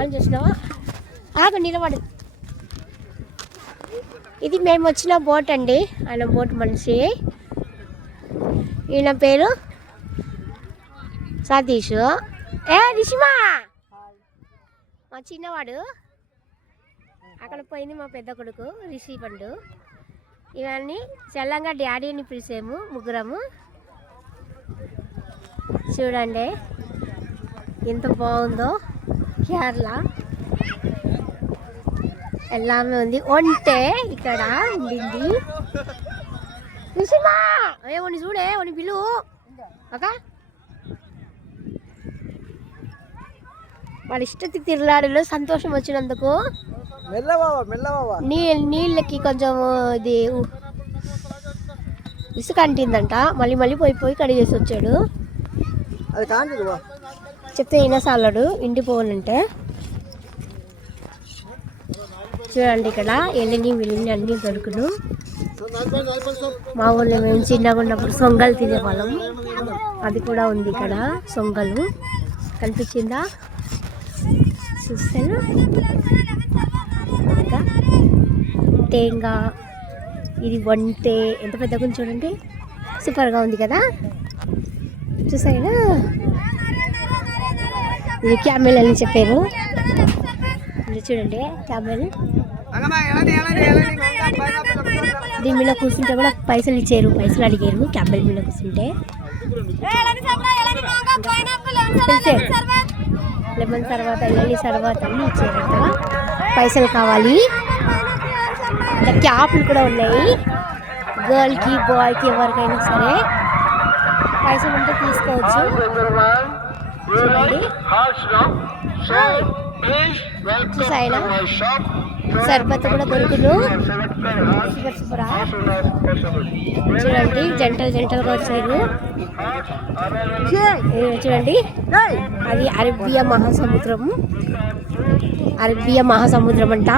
On చేసినావా? ఆగ నిలబడు. ఇది మేము వచ్చిన బోట్ అండి. ఆయన బోట్ మనిషి. ఈయన పేరు సతీష్. రిషిమా మా చిన్నవాడు. అక్కడ పోయింది మా పెద్ద కొడుకు రిషి పండు. ఇవన్నీ చల్లంగా డాడీని పిలిచాము ముగ్గురము. చూడండి ఎంత బాగుందో కేరళ. ఎల్లామే ఉంది. ఒంటే ఇక్కడ ఉండింది. రిషిమా ఏమని చూడే అని పిలు ఒక వాళ్ళ ఇష్టతి తిరలాడలో సంతోషం వచ్చినందుకు నీళ్ళకి కొంచెం ఇది ఇసుక అంటిందంట. మళ్ళీ మళ్ళీ పోయి కడిగేసి వచ్చాడు. చెప్తే ఇనసాలడు ఇండిపోవాలంటే. చూడండి ఇక్కడ వెళ్ళిని వెళ్ళిని అన్నీ దొరుకును. మా ఊళ్ళో మేము చిన్నగా ఉన్నప్పుడు సొంగలు తినేవాళ్ళం. అది కూడా ఉంది ఇక్కడ. సొంగలు కనిపించిందా? చూస్తాను. ఇంకా తేంగా ఇది వంటే ఎంత పెద్దగా ఉంది చూడండి. సూపర్గా ఉంది కదా. చూసాయినా ఇది క్యామెల్ అని చెప్పారు. ఇది చూడండి క్యామెల్. దీని మీద కూర్చుంటే కూడా పైసలు ఇచ్చారు. పైసలు అడిగారు క్యామెల్ మీద కూర్చుంటే. లెమన్ తర్వాత ఎల్లి తర్వాత అన్నీ ఇచ్చారంట. పైసలు కావాలి. ఇంకా క్యాప్లు కూడా ఉన్నాయి. గర్ల్కి బాయ్కి ఎవరికైనా సరే పైసలు ఉంటే తీసుకోవచ్చు. చూడండి చూసాయినా సర్బత్ కూడా దొరుకును. సూపరా చూడండి. జంటలు జంటలుగా వచ్చారు. చూడండి అది అరేబియా మహాసముద్రం. అరేబియా మహాసముద్రం అంట.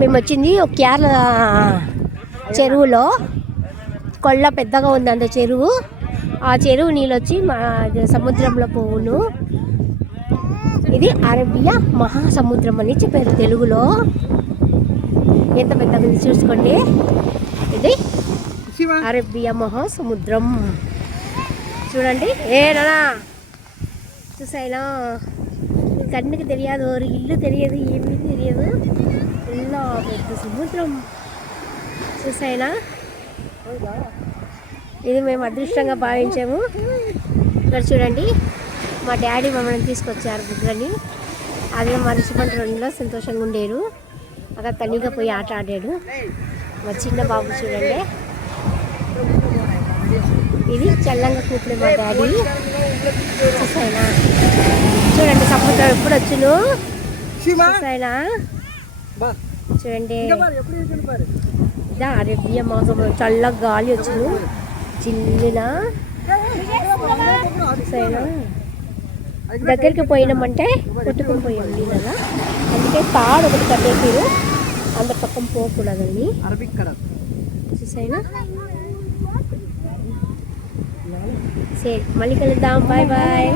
మేము వచ్చింది ఒక కేరళ చెరువులో. కొళ్ళ పెద్దగా ఉంది అంత చెరువు. ఆ చెరువు నీళ్ళు వచ్చి మా సముద్రంలో పోవును. ఇది అరేబియా మహాసముద్రం అని చెప్పారు తెలుగులో. ఎంత పెద్దగా ఉంది చూసుకోండి. ఇది అరేబియా మహాసముద్రం. చూడండి నానా చూసాయినా. కన్నుకి తెలియదు, ఇల్లు తెలియదు, ఏమీ తెలియదు. ఇలా పెద్ద సముద్రం చూసాయినా. ఇది మేము అదృష్టంగా భావించాము. ఇక్కడ చూడండి మా డాడీ మమ్మల్ని తీసుకొచ్చారు బుగ్గని. అది మా రిషిపండ్రంలో సంతోషంగా ఉండేరు. అక్కడ తనిగా పోయి ఆట ఆడాడు మా చిన్న బాబు. చూడండి ఇది చల్లంగా కూర్చునే మా డాడీ. చూసాయినా చూడండి సముద్రం ఎప్పుడు వచ్చును. చూసాయినా చూడండి. ఇదా అరేబియా మహాసముద్రం. చల్లగా గాలి వచ్చును చిల్లిన. చూసాయినా దగ్గరికి పోయినామంటే కొట్టుకుని పోయాం నీళ్ళగా. అందుకే తాడు ఒకటి కట్టేసారు. అంత పక్కన పోకూడదని. చూసాయినా సరే మళ్ళీ కలుద్దాం. Bye bye.